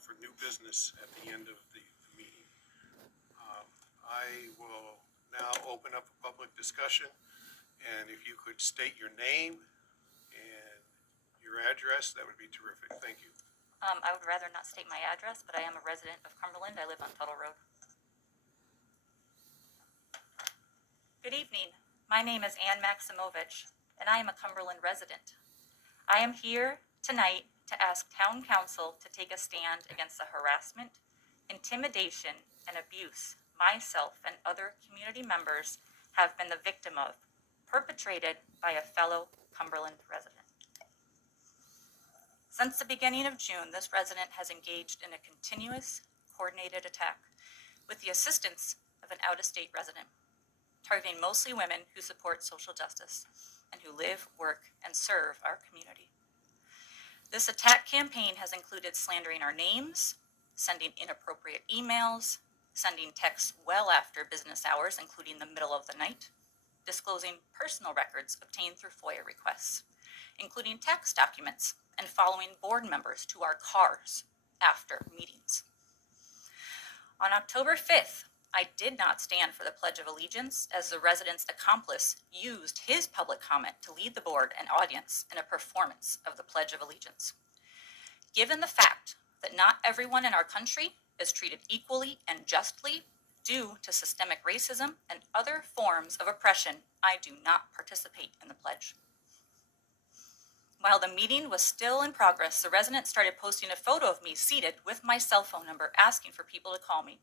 for new business at the end of the meeting. I will now open up a public discussion, and if you could state your name and your address, that would be terrific. Thank you. I would rather not state my address, but I am a resident of Cumberland. I live on Tuttle Road. Good evening. My name is Ann Maximovich, and I am a Cumberland resident. I am here tonight to ask Town Council to take a stand against the harassment, intimidation, and abuse myself and other community members have been the victim of, perpetrated by a fellow Cumberland resident. Since the beginning of June, this resident has engaged in a continuous, coordinated attack with the assistance of an out-of-state resident, targeting mostly women who support social justice and who live, work, and serve our community. This attack campaign has included slandering our names, sending inappropriate emails, sending texts well after business hours, including the middle of the night, disclosing personal records obtained through FOIA requests, including tax documents, and following board members to our cars after meetings. On October 5th, I did not stand for the Pledge of Allegiance as the resident's accomplice used his public comment to lead the board and audience in a performance of the Pledge of Allegiance. Given the fact that not everyone in our country is treated equally and justly due to systemic racism and other forms of oppression, I do not participate in the pledge. While the meeting was still in progress, the resident started posting a photo of me seated with my cell phone number, asking for people to call me.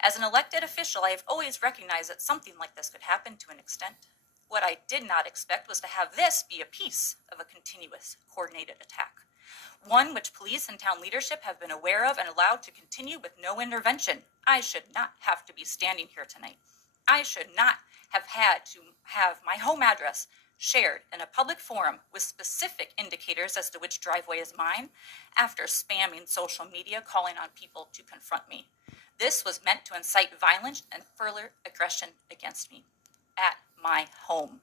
As an elected official, I have always recognized that something like this could happen to an extent. What I did not expect was to have this be a piece of a continuous, coordinated attack, one which police and town leadership have been aware of and allowed to continue with no intervention. I should not have to be standing here tonight. I should not have had to have my home address shared in a public forum with specific indicators as to which driveway is mine after spamming social media calling on people to confront me. This was meant to incite violence and further aggression against me at my home.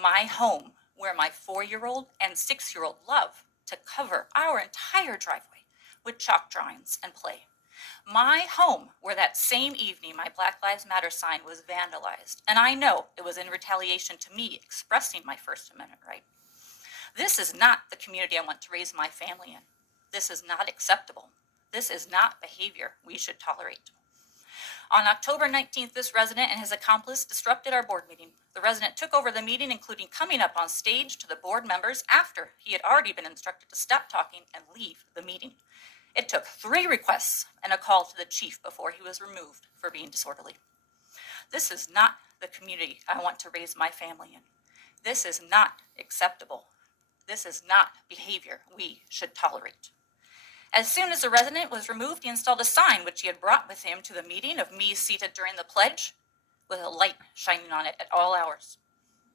My home, where my 4-year-old and 6-year-old love to cover our entire driveway with chalk drawings and play. My home, where that same evening my Black Lives Matter sign was vandalized, and I know it was in retaliation to me expressing my First Amendment right. This is not the community I want to raise my family in. This is not acceptable. This is not behavior we should tolerate. On October 19th, this resident and his accomplice disrupted our board meeting. The resident took over the meeting, including coming up on stage to the board members after he had already been instructed to stop talking and leave the meeting. It took 3 requests and a call to the chief before he was removed for being disorderly. This is not the community I want to raise my family in. This is not acceptable. This is not behavior we should tolerate. As soon as the resident was removed, he installed a sign which he had brought with him to the meeting of me seated during the pledge with a light shining on it at all hours.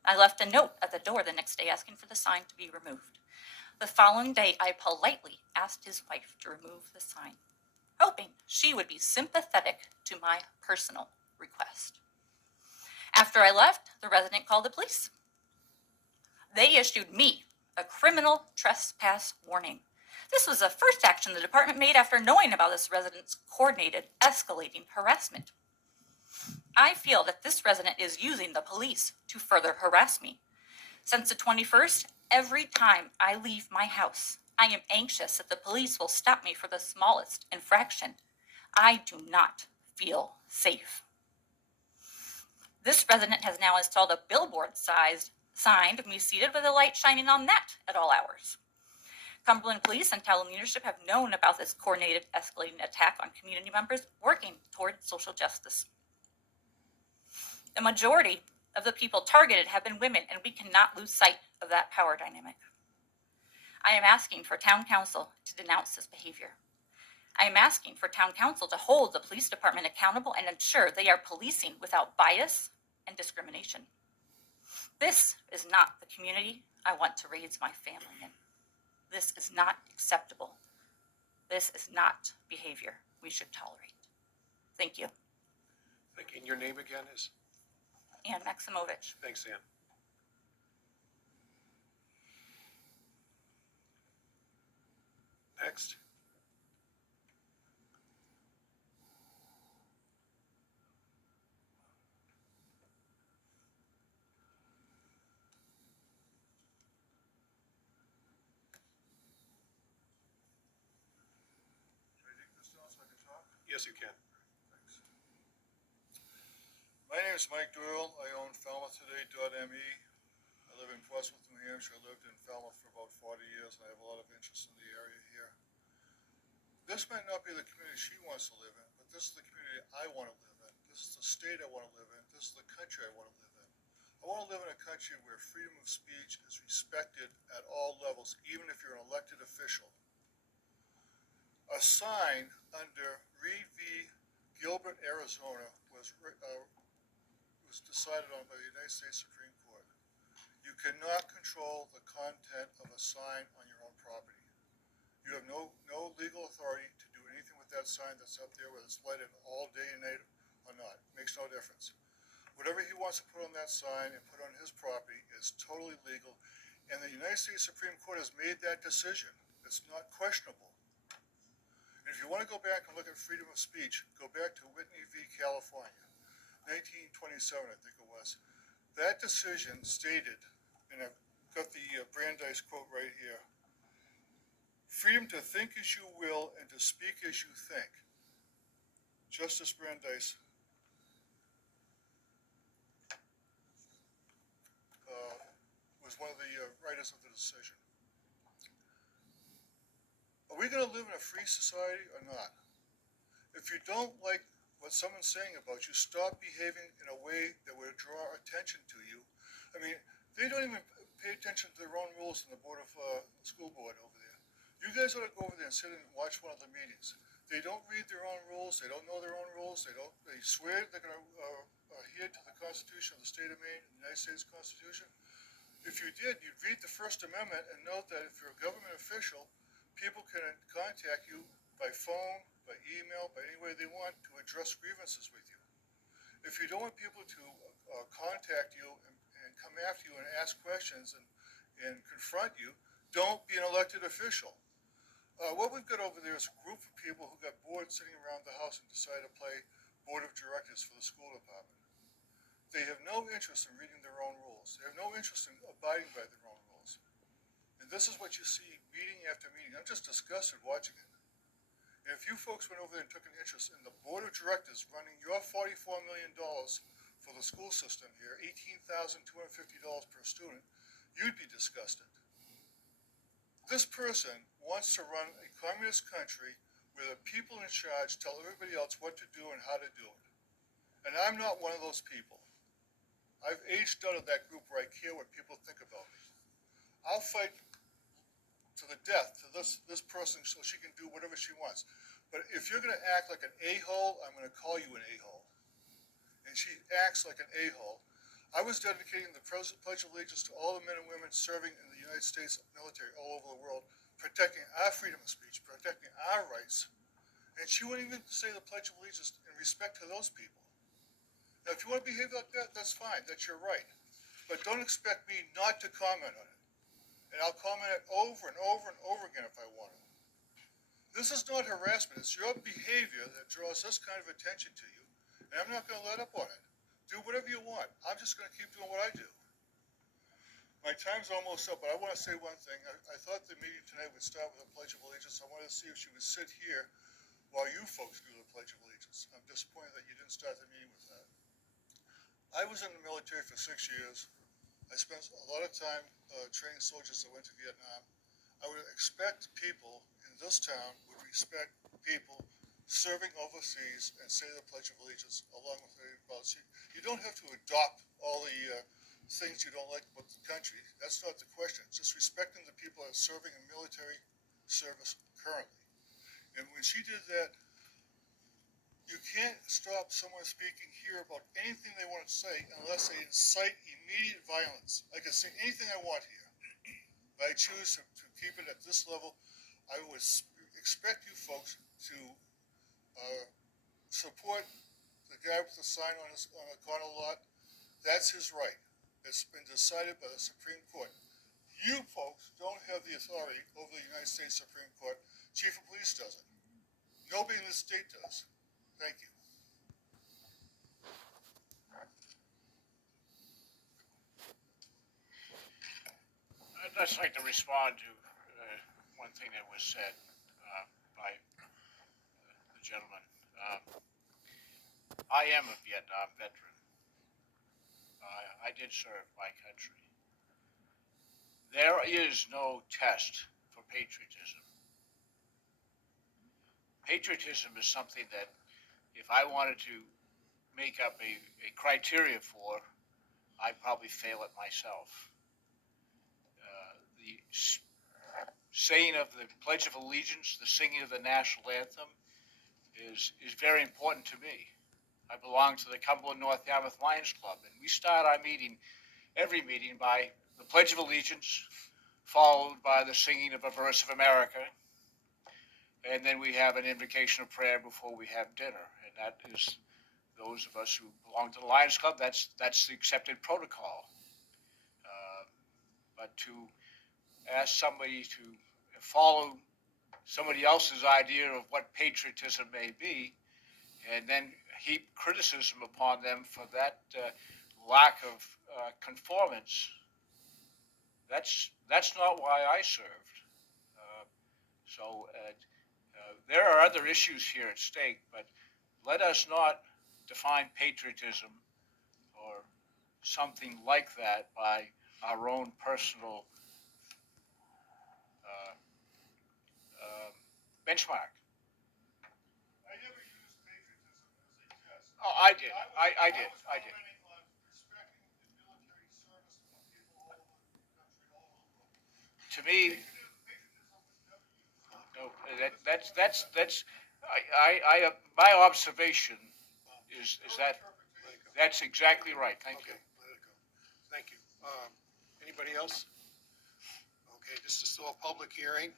I left a note at the door the next day asking for the sign to be removed. The following day, I politely asked his wife to remove the sign, hoping she would be sympathetic to my personal request. After I left, the resident called the police. They issued me a criminal trespass warning. This was the first action the department made after knowing about this resident's coordinated, escalating harassment. I feel that this resident is using the police to further harass me. Since the 21st, every time I leave my house, I am anxious that the police will stop me for the smallest infraction. I do not feel safe. This resident has now installed a billboard-sized sign of me seated with a light shining on that at all hours. Cumberland Police and town leadership have known about this coordinated, escalating attack on community members working toward social justice. The majority of the people targeted have been women, and we cannot lose sight of that power dynamic. I am asking for town council to denounce this behavior. I am asking for town council to hold the police department accountable and ensure they are policing without bias and discrimination. This is not the community I want to raise my family in. This is not acceptable. This is not behavior we should tolerate. Thank you. Thank you. And your name again is? Ann Maximovich. Thanks, Ann. Next. Yes, you can. My name is Mike Doyle. I own FalmouthToday.me. I live in Portsmouth, New Hampshire. I lived in Falmouth for about 40 years, and I have a lot of interest in the area here. This might not be the community she wants to live in, but this is the community I want to live in. This is the state I want to live in. This is the country I want to live in. I want to live in a country where freedom of speech is respected at all levels, even if you're an elected official. A sign under Reed v. Gilbert, Arizona was decided on by the United States Supreme Court. You cannot control the content of a sign on your own property. You have no legal authority to do anything with that sign that's up there, whether it's lighted all day and night or not. It makes no difference. Whatever he wants to put on that sign and put on his property is totally legal, and the United States Supreme Court has made that decision. It's not questionable. And if you want to go back and look at freedom of speech, go back to Whitney v. California, 1927, I think it was. That decision stated, and I've got the Brandeis quote right here, freedom to think as you will and to speak as you think. Justice Brandeis was one of the writers of the decision. Are we going to live in a free society or not? If you don't like what someone's saying about you, stop behaving in a way that would draw attention to you. I mean, they don't even pay attention to their own rules in the school board over there. You guys ought to go over there and sit and watch one of the meetings. They don't read their own rules. They don't know their own rules. They swear they're going to adhere to the Constitution of the state of Maine, the United States Constitution. If you did, you'd read the First Amendment and note that if you're a government official, people can contact you by phone, by email, by any way they want to address grievances with you. If you don't want people to contact you and come after you and ask questions and confront you, don't be an elected official. What we've got over there is a group of people who got bored sitting around the house and decided to play board of directors for the school department. They have no interest in reading their own rules. They have no interest in abiding by their own rules. And this is what you see meeting after meeting. I'm just disgusted watching it. And if you folks went over there and took an interest in the board of directors running your $44 million for the school system here, $18,250 per student, you'd be disgusted. This person wants to run a communist country where the people in charge tell everybody else what to do and how to do it. And I'm not one of those people. I've aged out of that group where I care what people think about me. I'll fight to the death to this person so she can do whatever she wants. But if you're going to act like an a-hole, I'm going to call you an a-hole. And she acts like an a-hole. I was dedicating the Pledge of Allegiance to all the men and women serving in the United States military all over the world, protecting our freedom of speech, protecting our rights. And she wouldn't even say the Pledge of Allegiance in respect to those people. Now, if you want to behave like that, that's fine. That's your right. But don't expect me not to comment on it. And I'll comment it over and over and over again if I want to. This is not harassment. It's your behavior that draws this kind of attention to you. And I'm not going to let up on it. Do whatever you want. I'm just going to keep doing what I do. My time's almost up, but I want to say one thing. I thought the meeting tonight would start with a Pledge of Allegiance. I wanted to see if she would sit here while you folks do the Pledge of Allegiance. I'm disappointed that you didn't start the meeting with that. I was in the military for 6 years. I spent a lot of time training soldiers that went to Vietnam. I would expect people in this town would respect people serving overseas and say the Pledge of Allegiance along with everybody else. You don't have to adopt all the things you don't like about the country. That's not the question. It's just respecting the people that are serving in military service currently. And when she did that, you can't stop someone speaking here about anything they want to say unless they incite immediate violence. I can say anything I want here, but I choose to keep it at this level. I would expect you folks to support the guy with the sign on the corner lot. That's his right. It's been decided by the Supreme Court. You folks don't have the authority over the United States Supreme Court. Chief of Police doesn't. Nobody in this state does. Thank you. I'd just like to respond to one thing that was said by the gentleman. I am a Vietnam veteran. I did serve my country. There is no test for patriotism. Patriotism is something that if I wanted to make up a criteria for, I'd probably fail it myself. The saying of the Pledge of Allegiance, the singing of the national anthem, is very important to me. I belong to the Cumberland North Yarmouth Lions Club, and we start our meeting, every meeting, by the Pledge of Allegiance, followed by the singing of a verse of America, and then we have an invocation of prayer before we have dinner. And that is, those of us who belong to the Lions Club, that's the accepted protocol. But to ask somebody to follow somebody else's idea of what patriotism may be, and then heap criticism upon them for that lack of conformance, that's not why I served. So there are other issues here at stake, but let us not define patriotism or something like that by our own personal benchmark. I never used patriotism as a test. Oh, I did. I did. I was commenting on respecting the military service of people all over the country, all over the world. To me, Patriotism was never used. no, that's my observation is that that's exactly right. Thank you. Okay, let it go. Thank you. Anybody else? Okay, this is still a public hearing.